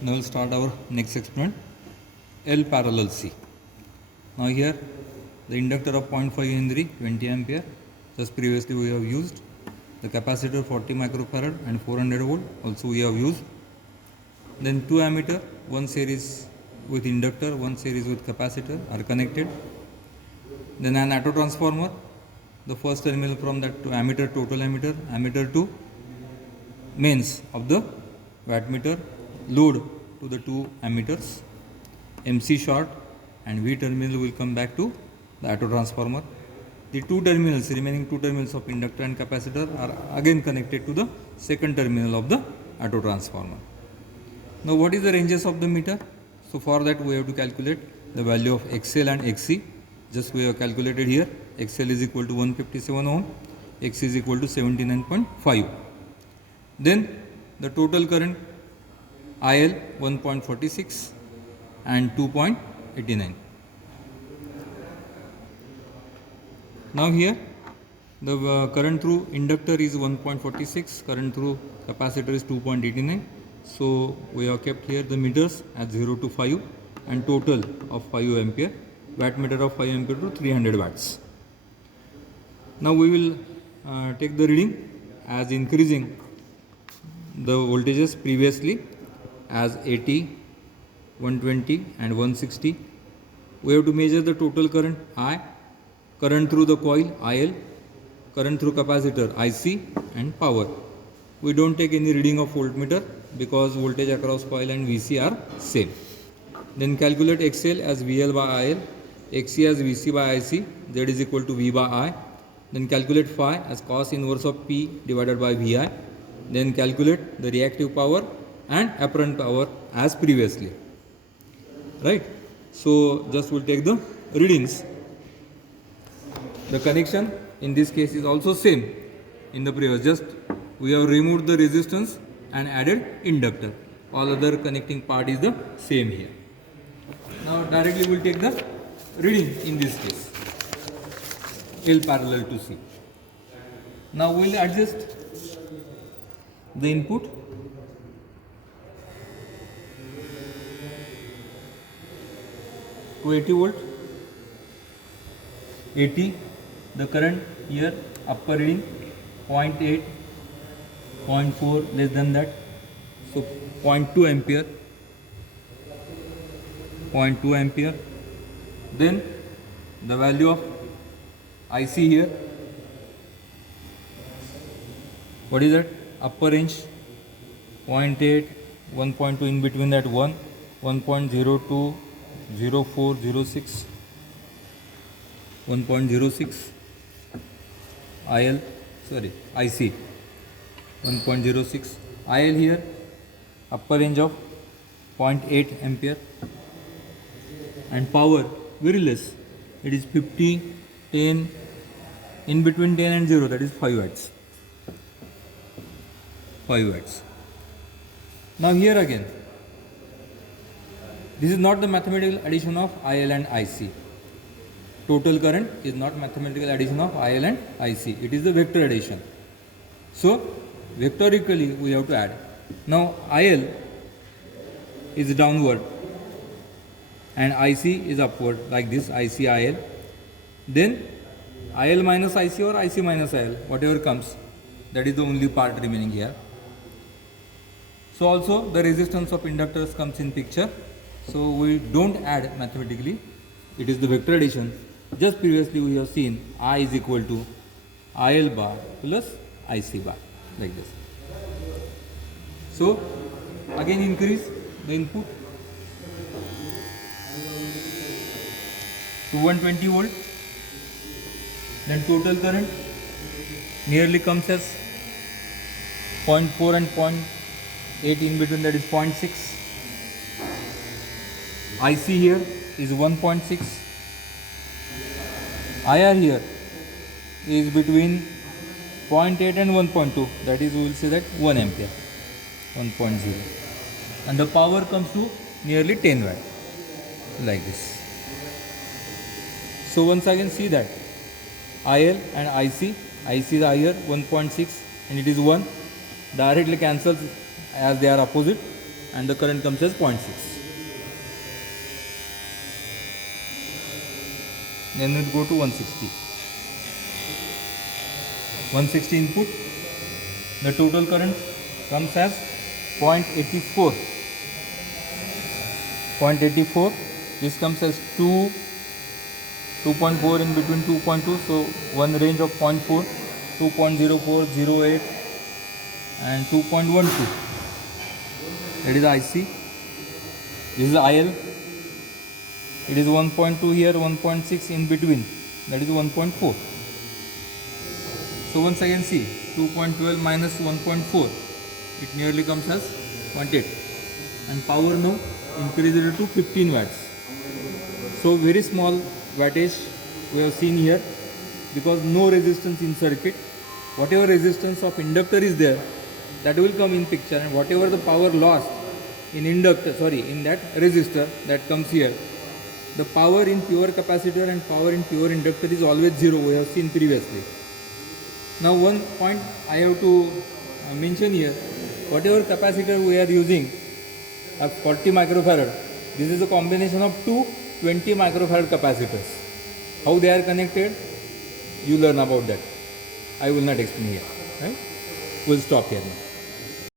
Now we'll start our next experiment, L parallel C. Now here the inductor of 0.5 Henry 20 ampere, just previously we have used. The capacitor 40 microfarad and 400 volt also we have used. Then two ammeter, one series with inductor, one series with capacitor are connected. Then an auto transformer, the first terminal from that to ammeter, total ammeter, ammeter to mains of the wattmeter, load to the two ammeters, MC short, and V terminal will come back to the auto transformer. The two terminals, remaining two terminals of inductor and capacitor are again connected to the second terminal of the auto transformer. Now what is the ranges of the meter? So for that we have to calculate the value of XL and XC. Just we have calculated here. XL is equal to 157 ohm, XC is equal to 79.5. Then the total current IL 1.46 and 2.89. Now here the current through inductor is 1.46, current through capacitor is 2.89. So we have kept here the meters at 0 to 5 and total of 5 ampere, wattmeter of 5 ampere to 300 watts. Now we will take the reading as increasing the voltages previously as 80, 120 and 160. We have to measure the total current I, current through the coil IL, current through capacitor IC and power. We don't take any reading of voltmeter because voltage across coil and VC are same. Then calculate XL as VL by IL, XC as VC by IC, Z is equal to V by I. Then calculate phi as cos inverse of P divided by VI. Then calculate the reactive power and apparent power as previously. Right? So just we'll take the readings. The connection in this case is also same in the previous, just we have removed the resistance and added inductor. All other connecting part is the same here. Now directly we will take the reading in this case, L parallel to C. Now we will adjust the input. To 80 volt, 80, the current here upper reading 0.8, 0.4 less than that, so 0.2 ampere, 0.2 ampere. Then the value of IC here, what is that? Upper range 0.8, 1.2, in between that 1, 1.02, 04, 06, 1.06, IC 1.06, IL here upper range of 0.8 ampere and power very less, it is 50, 10, in between 10 and 0, that is 5 watts. 5 watts. Now here again, this is not the mathematical addition of IL and IC. Total current is not mathematical addition of IL and IC. It is the vector addition. So vectorically we have to add. Now IL is downward and IC is upward, like this, IC IL. Then IL minus IC or IC minus IL, whatever comes, that is the only part remaining here. So also the resistance of inductors comes in picture. So we don't add mathematically, it is the vector addition. Just previously we have seen I is equal to IL bar plus IC bar, like this. So again increase the input to 120 volt. Then total current nearly comes as 0.4 and 0.8, in between that is 0.6. IC here is 1.6. IR here is between 0.8 and 1.2, that is we will say that 1 ampere, 1.0. And the power comes to nearly 10 watt, like this. So once again see that IL and IC is higher 1.6 and it is 1, directly cancels as they are opposite. and the current comes as 0.6. Then it go to 160. 160 input. The total current comes as 0.84. 0.84. This comes as 2.4 in between 2.2. So one range of 0.4, 2.04, 08 and 2.12. That is IC. This is IL. It is 1.2 here, 1.6 in between. That is 1.4. So once again see 2.12 minus 1.4. It nearly comes as 0.8. And power now increased to 15 watts. So very small wattage we have seen here because no resistance in circuit. Whatever resistance of inductor is there, that will come in picture, and whatever the power lost in in that resistor, that comes here. The power in pure capacitor and power in pure inductor is always zero, we have seen previously. Now one point I have to mention here, whatever capacitor we are using, a 40 microfarad, this is a combination of two 20 microfarad capacitors. How they are connected, you learn about that. I will not explain here. Right? We'll stop here now.